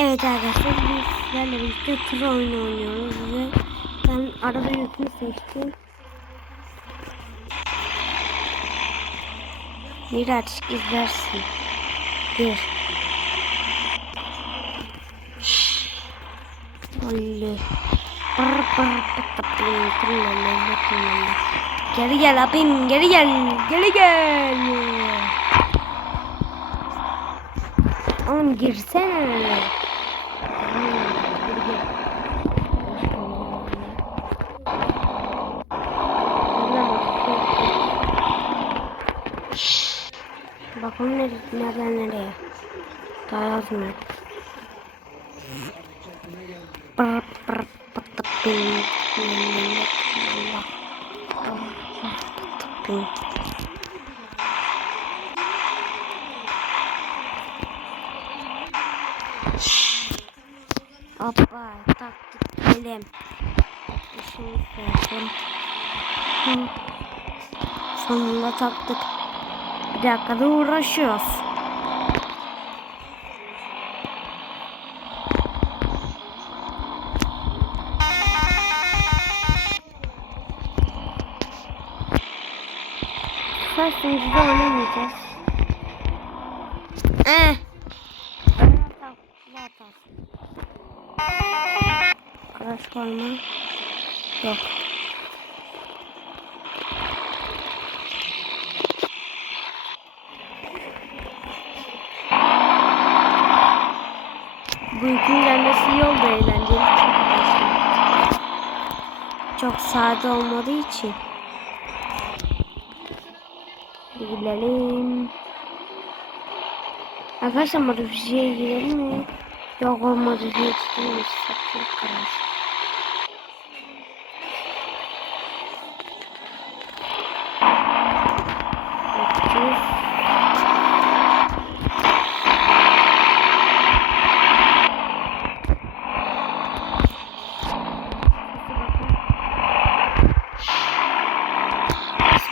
Evet arkadaşlar biz sizlerle birlikte tır oyunu oynuyoruz ve ben araba yükünü seçtim. Miraç izlersin. Bir. Tırlalı. Geri gel abim geri gel geri gel. Oğlum girsene. Bakalım nereden, nereden nereye. Daha yazmıyor. Pır pır pıt pıt pın. Allah. Pıt pın. Hoppa elim. Şimdi koydum. Hı. Sonunda taktık. Bir dakikada uğraşıyoruz. Kaç sonucuda oynamayacağız. Eh. Bu yükün gelmesi iyi oldu eğlenceli. Çok sade olmadığı için. Gidelim. Arkadaşlar modifiye girelim mi? Yok o modifiye tutulmuş. Çok karışık. Bakacağız.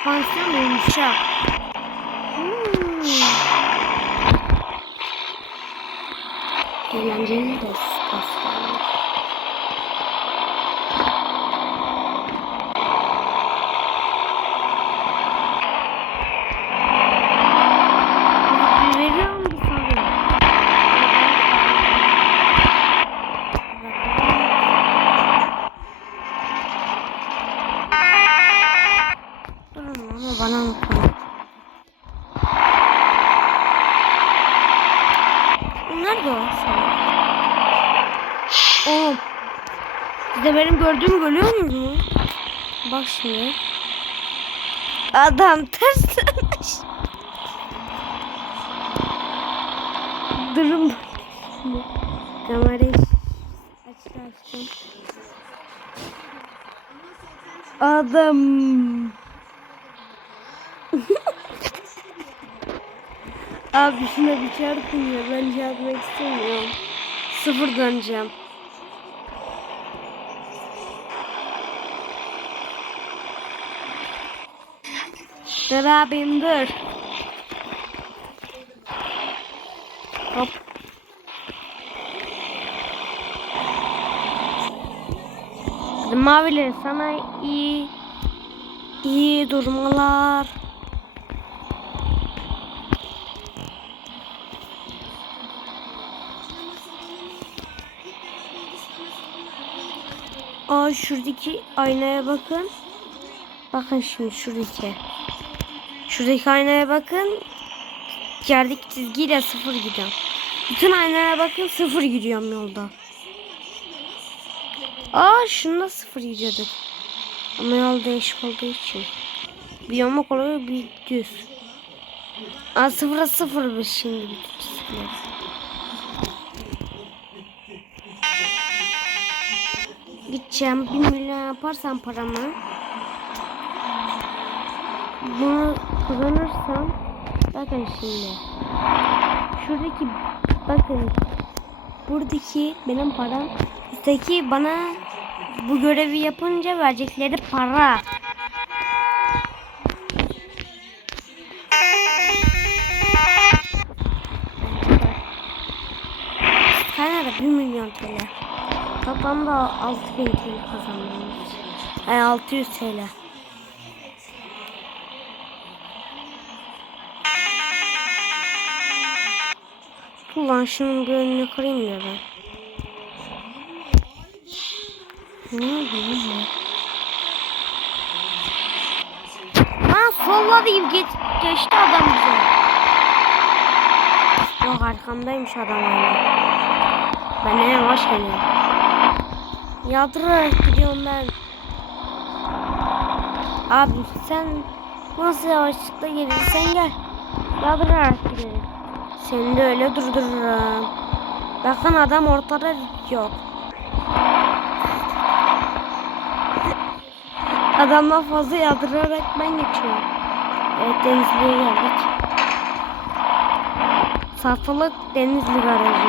Süspansiyon yumuşak. Hmm. Eğlenceli de süspansiyon. Veriyor mu bir soru? Durun ama bana mı koyuyor? Nerede o sana? Oğlum. Siz de benim gördüğümü görüyor musunuz? Bak şimdi. Adam ters. Şimdi Kamerayı açtı açtım. Adam. Abi şuna bir çarpın ya. Ben çarpmak istemiyorum. Sıfır döneceğim. Dur abim dur. Hop. Hadi mavileri sana iyi iyi durmalar. Aa şuradaki aynaya bakın. Bakın şimdi şuradaki. Şuradaki aynaya bakın. Yerdeki çizgiyle sıfır gidiyorum. Bütün aynaya bakın sıfır gidiyorum yolda. Aa şunda sıfır gidiyorduk. Ama yol değişik olduğu için. Bir yamak oluyor bir düz. Aa sıfıra sıfır biz şimdi bütün çizgiler. Gideceğim. Bir milyon yaparsam paramı. Bunu kazanırsam bakın şimdi. Şuradaki bakın buradaki benim param üstteki bana bu görevi yapınca verecekleri para. tane de 1 milyon TL. Toplamda 6000 TL kazanmamız. Ay 600 TL. Ulan şunun bir önünü kırayım da ben. Ne oldu lan? Lan solladayım geç, geçti adam bize. Yok arkamdaymış adam hala. Ben ne yavaş geliyorum. Yadırarak gidiyorum ben. Abi sen nasıl yavaşlıkla gelirsen gel. Yadırarak gidelim. Seni de öyle durdururum. Bakın adam ortada yok. Adamdan fazla yadırarak ben geçiyorum. Evet Denizli'ye geldik. Satılık Denizli garajı.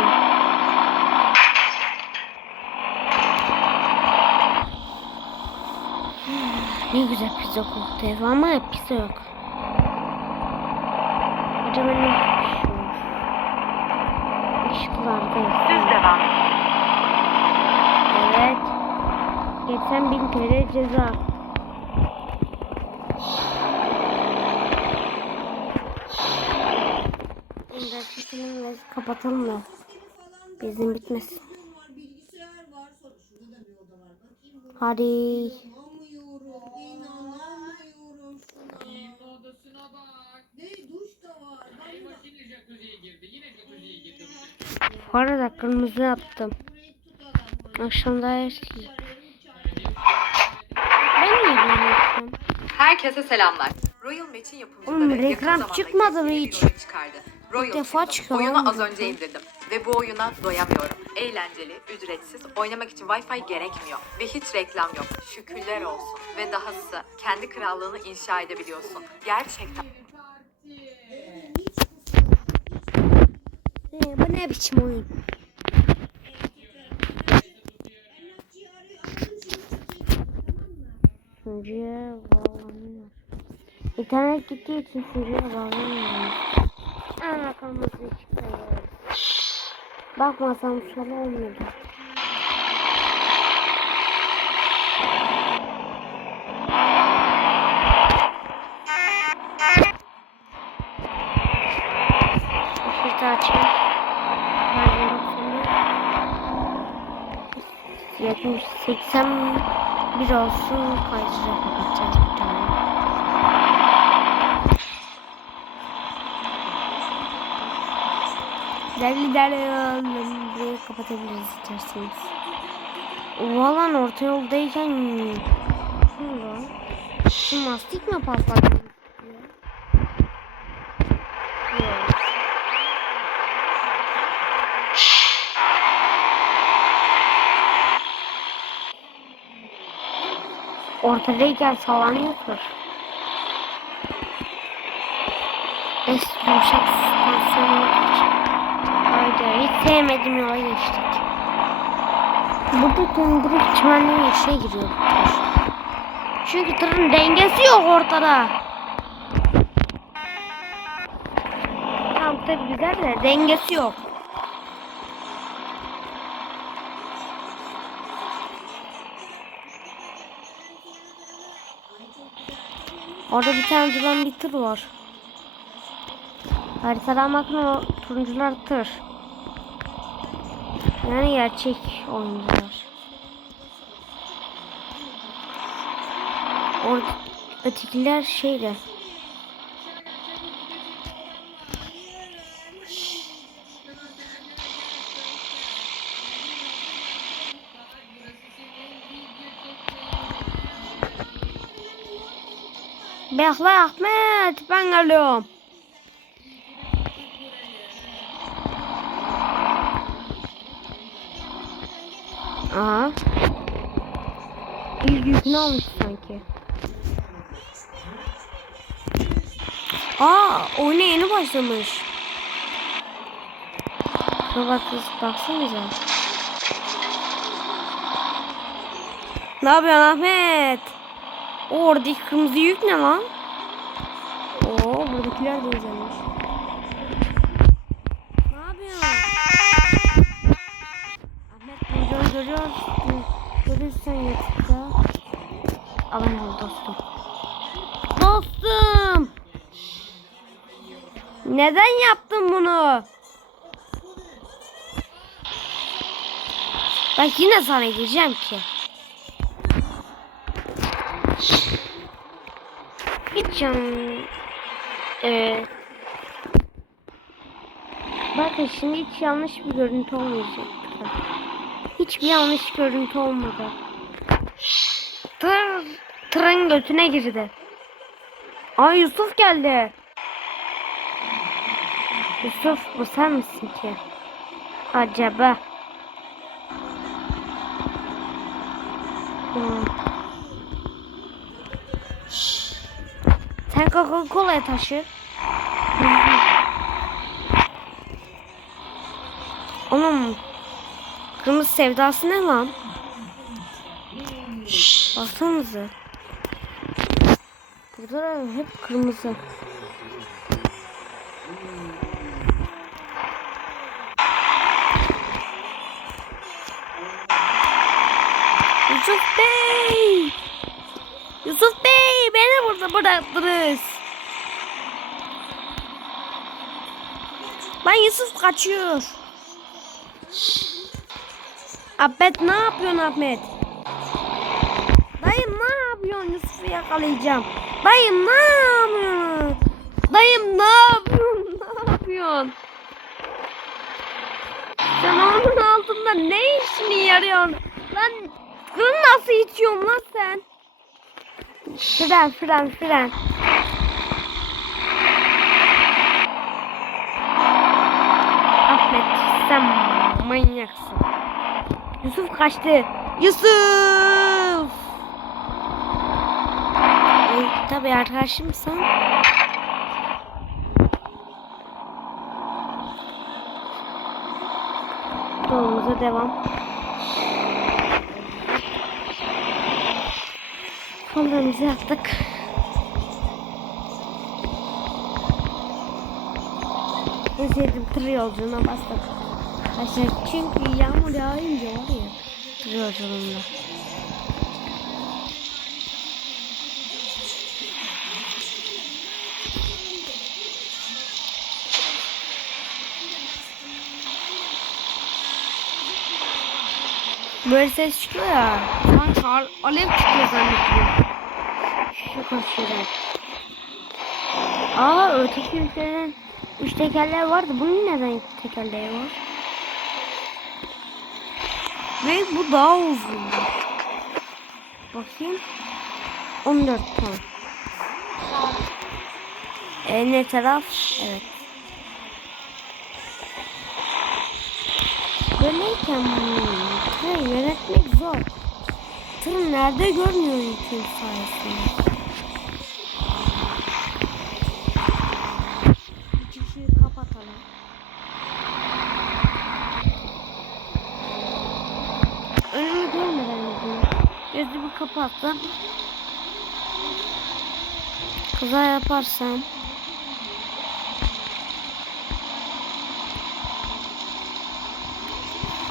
Ne güzel pizza koktu ama pizza yok. Acaba ne Işıklardayız. Düz devam. Evet. Geçen 1000 TL ceza. Şimdi kapatalım da. Bizim bitmesin. Hadi. Bu arada kırmızı yaptım. Akşamda her şey. Ben niye böyle yaptım? Herkese selamlar. Royal Match'in yapımcıları Oğlum, yakın reklam zamanda çıkmadı mı yeni bir hiç? oyun çıkardı. Royal defa çıktı. çıkıyor Oyunu lan az bu önce reklam. indirdim ve bu oyuna doyamıyorum. Eğlenceli, ücretsiz, oynamak için Wi-Fi gerekmiyor ve hiç reklam yok. Şükürler olsun. Ve dahası kendi krallığını inşa edebiliyorsun. Gerçekten Ee, bu ne biçim oyun? Sunucuya bağlanıyor. İnternet gittiği için sunucuya bağlanıyor. Ana kırmızı çıktı. Bakmasam sola olmadı. 70 81 olsun kaydıracak kapatacağız bir tane. Derli derli burayı kapatabiliriz isterseniz. Valla orta yoldayken? Şu mastik mi patladı? Yok. Ortadayken sallanıyordur. Es yumuşak süspansiyon olduğu için. Haydi hiç sevmedim yola geçtik. Burada direkt çimenlerin içine giriyor. Çünkü tırın dengesi yok ortada. Tam tır güzel de dengesi yok. Orada bir tane duran bir tır var. Haritadan bakın o turuncular tır. Yani gerçek oyuncular. Orada ötekiler şeyde. Bekle Ahmet ben geliyorum. Aha. İlk yükünü almış sanki. Aa oyuna yeni başlamış. Bak baksanıza. Ne yapıyorsun Ahmet? O oradaki kırmızı yük ne lan? Oo buradakiler de güzelmiş. Ne yapıyorsun? görüyorsun. Görürsen YouTube'da. Abone ol dostum. Dostum. Neden yaptın bunu? Bak yine sana gireceğim ki. Canım. Evet. Bakın şimdi hiç yanlış bir görüntü olmayacak. Hiçbir yanlış görüntü olmadı. Tır, tırın götüne girdi. Ay Yusuf geldi. Yusuf bu sen misin ki? Acaba. Hmm. Sen Coca-Cola'ya taşı. Oğlum kırmızı sevdası ne lan? Baksanıza. Burada da hep kırmızı. Yusuf Bey! Yusuf Bey beni burada bıraktınız. Lan Yusuf kaçıyor. Ahmet ne yapıyorsun Ahmet? Dayım ne yapıyorsun Yusuf'u yakalayacağım. Dayım ne yapıyorsun? Dayım ne yapıyorsun? Ne yapıyorsun? Sen onun altında ne işini yarıyorsun? Lan kırın nasıl itiyorsun lan sen? Fren fren fren. Ahmet sen manyaksın. Yusuf kaçtı. Yusuf! E, tabii arkadaşımsan. Yolumuza devam. Kollarımızı yaptık. Özledim tır yolculuğuna bastık. Arkadaşlar çünkü yağmur yağınca var ya tır yolculuğunda. Böyle ses çıkıyor ya. Sanki al- alev çıkıyor zannediyorum. Koşuyorum. Aa öteki ülkelerin üç tekerler vardı. Bunun neden tekerleği var? Ve bu daha uzun. Bakayım. 14 ton. E, ne taraf? Evet. Böyleyken bunu yönetmek zor. Tır nerede görmüyor yükün sayesinde. Çıkışı kapatalım. Önümü görmeden gidiyorum. Gözümü kapattım. Kaza yaparsam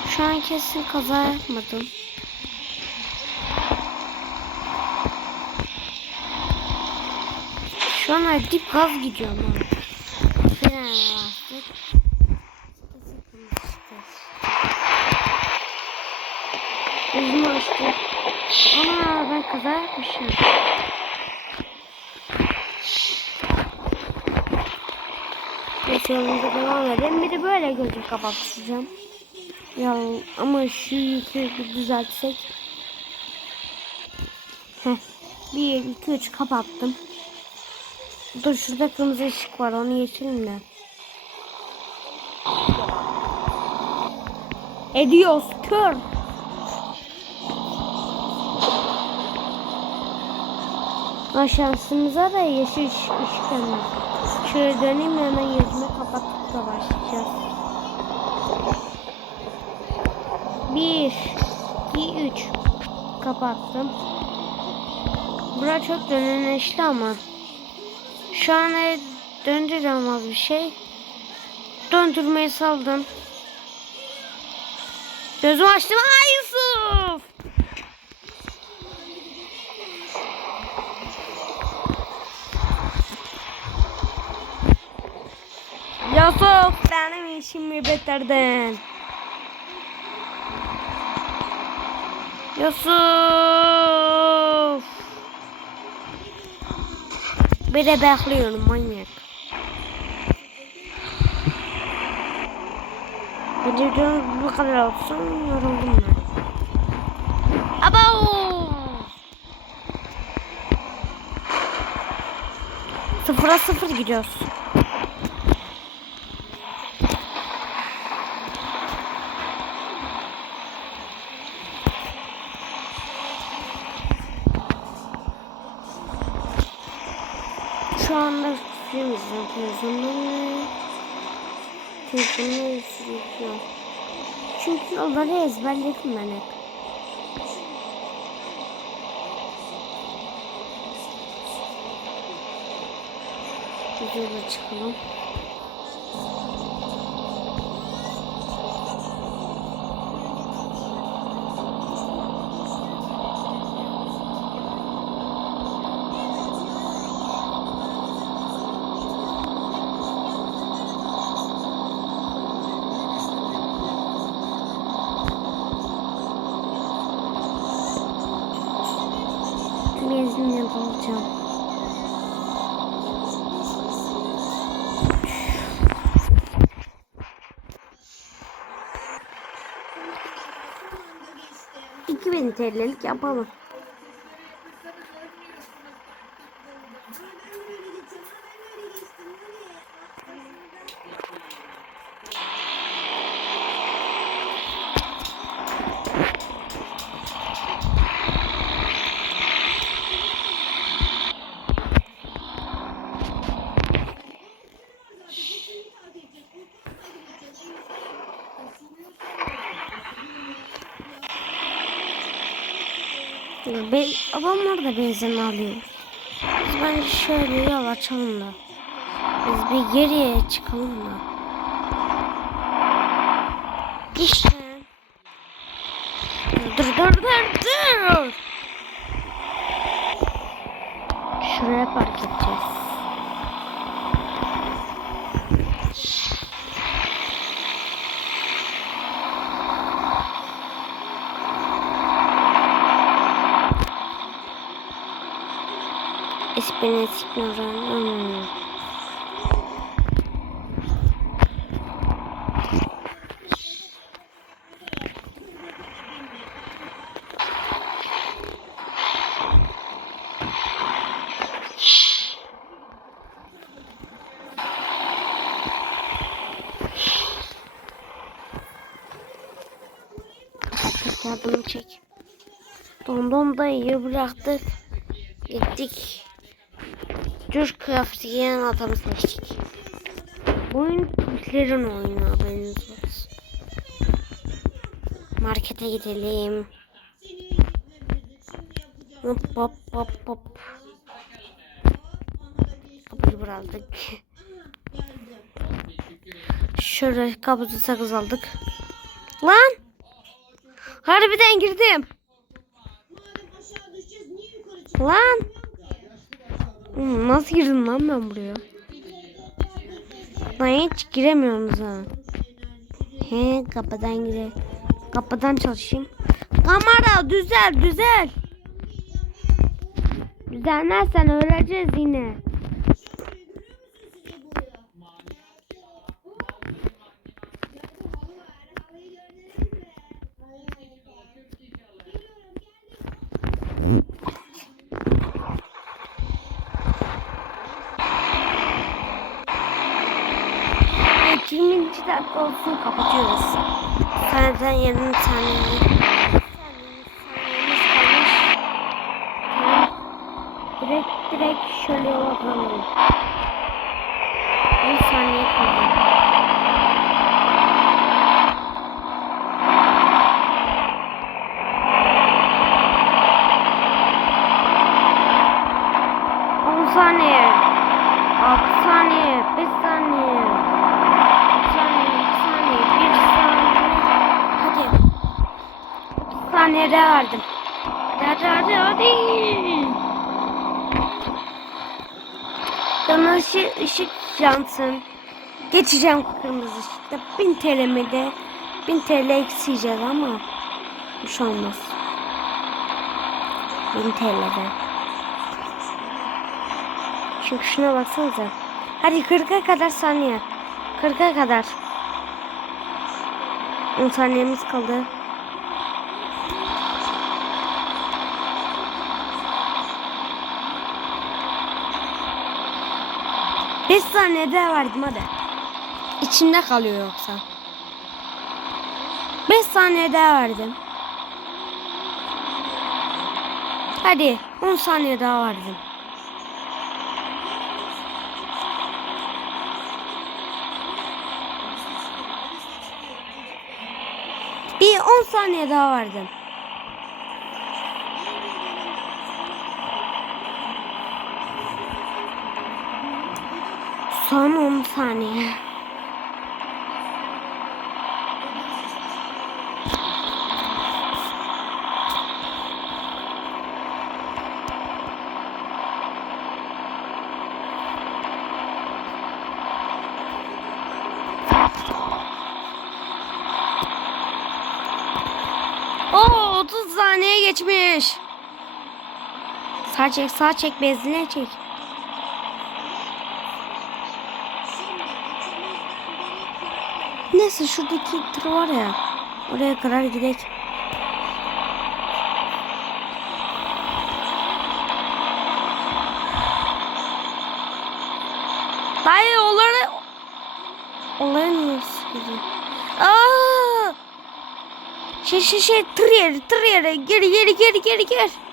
Şu an kesin kaza yapmadım. Şu an dip gaz gidiyorum ha. Fren. Gözümü açtım. Ana ben kaza yapmışım. Neyse yolumuza devam edelim. Bir de gözü kapatacağım. Ya ama şu yükü bir düzeltsek. Heh. Bir, iki, üç kapattım. Dur şurada kırmızı ışık var onu geçelim mi? Ediyoruz kör. Ha şansımıza da yeşil ışık, yanıyor. Şöyle döneyim hemen yüzümü kapatıp da başlayacağız. Bir, iki, üç. Kapattım. Bura çok dönüşlü ama. Şu an evet, döndürüyorum az bir şey. Döndürmeyi saldım. Gözümü açtım. Ay Yusuf. Yusuf benim işimi bitirdin. Yusuf. Bir de bekliyorum manyak. Videomuz bu kadar olsun. Yoruldum ben. Abo! Sıfıra sıfır gidiyoruz. Şu izliyorum televizyonda. Telefonla izliyorum. Çünkü onları ezberledim ben hep. Videoda çıkalım. 2000 TL'lik yapalım. Da benzin alıyor. Biz bence şöyle yol açalım da. Biz bir geriye çıkalım da. İşte. Dur dur dur dur. Şuraya park edeceğiz. Espines ignoran. Kapattık yardımı çek. Dondon da iyi bıraktık. Gittik. Düz kıyafeti giyen adamı seçtik. Oyun Türklerin oyunu haberiniz. Markete gidelim. Hop hop hop hop. Kapıyı bıraktık. Şöyle kapıda sakız aldık. Lan! Harbiden girdim. Lan! Oğlum Nasıl girdim lan ben buraya? Lan hiç giremiyoruz ha. He kapıdan gire. Kapıdan çalışayım. Kamera düzel düzel. Düzenlersen öleceğiz yine. Evet, kapatıyoruz. Zaten 20 saniye. saniyemiz kalmış. Tamam. Direkt direkt şöyle yapalım. 10 saniye kaldı. On saniye. 6 saniye. 5 saniye. 3 saniye. 2 saniye. 1 saniye. Hadi. saniye daha verdim. Hadi hadi hadi. Kırmızı ışık yansın. Geçeceğim kırmızı ışıkta. 1000 TL'mi de 1000 TL eksiyeceğiz ama bir şey olmaz. 1000 TL'den. Çünkü şuna baksanıza. Hadi 40'a kadar saniye. 40'a kadar. 10 saniyemiz kaldı. Beş saniye daha verdim hadi. İçimde kalıyor yoksa. Beş saniye daha verdim. Hadi 10 saniye daha verdim. Bir 10 saniye daha verdim. Son 10 saniye. Oo 30 saniye geçmiş. Sağ çek sağ çek bezine çek. Neyse şuradaki tır var ya. Oraya kadar gidelim. Dayı onları... Onları niye sıkıyorsun? Aa! Şey şey şey tır yeri tır yeri geri geri geri geri geri.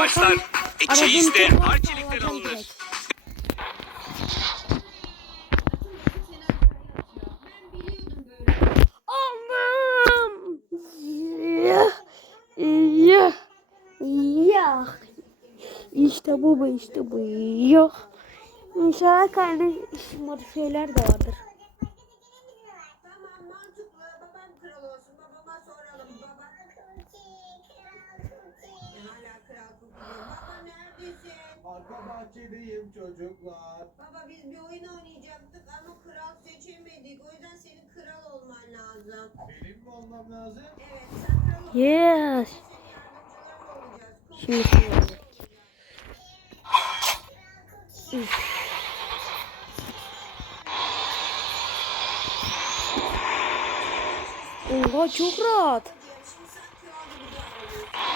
Başlar. Tır var, harçelikten alınır. Allah'ım. Ya. Ya. Ya. İşte bu bu işte bu. Yok. İnşallah kardeşim modifiyeler de vardır. Bahçedeyim çocuklar. Baba biz bir oyun oynayacaktık ama kral seçemedik. O yüzden senin kral olman lazım. Benim mi olmam lazım? Evet sen kral. Yes. Şimdi. Üf. Oha çok rahat. Şimdi sen kral gibi davranıyorsun.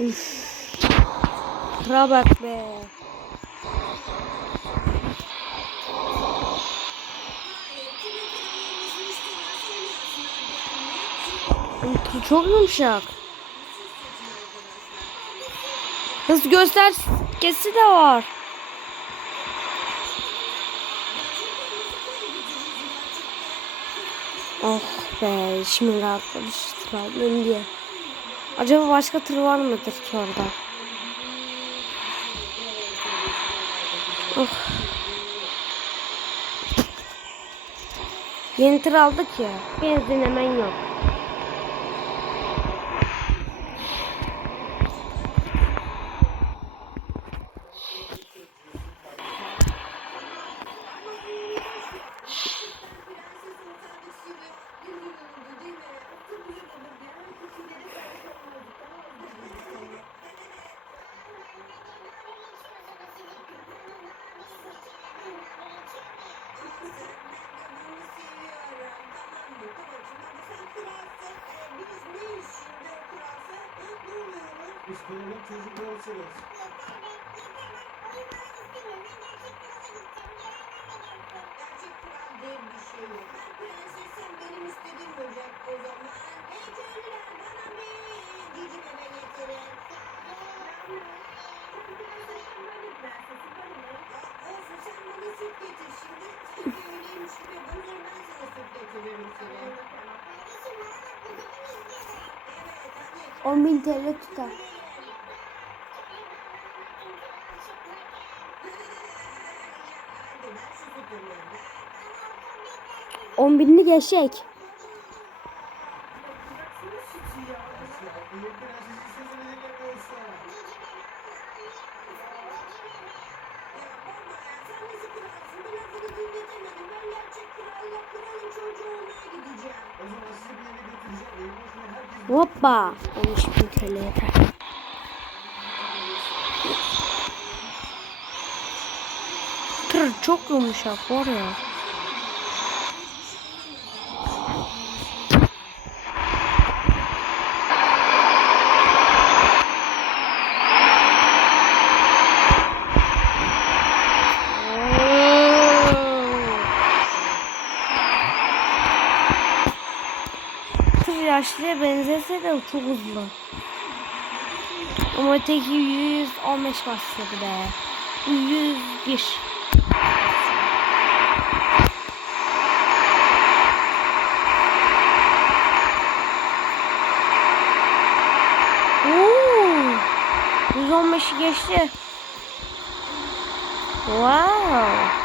Üf. Kıra bak be. Çok yumuşak. Hız göstergesi de var. Oh be şimdi rahatlamıştır diye. Acaba başka tır var mıdır ki orada? Oh. Yeni tır aldık ya. Benzin hemen yok. Kralın çocuklarısınız. Gerçek o zaman. Hey köylüler bana bir cici bebe getirin. Olsun sen bana süt getir şimdi. Sanki öyleymiş gibi. Bunu götürürüm seni. Evet hadi. 10.000 TL tutar. 10 binini geçecek. Hoppa. 13 bin TL yeter. Tır çok yumuşak var ya. Yaşlıya benzese de çok hızlı. Ama öteki 115 başladı be. Bu 101. Oo, 115'i geçti. Wow.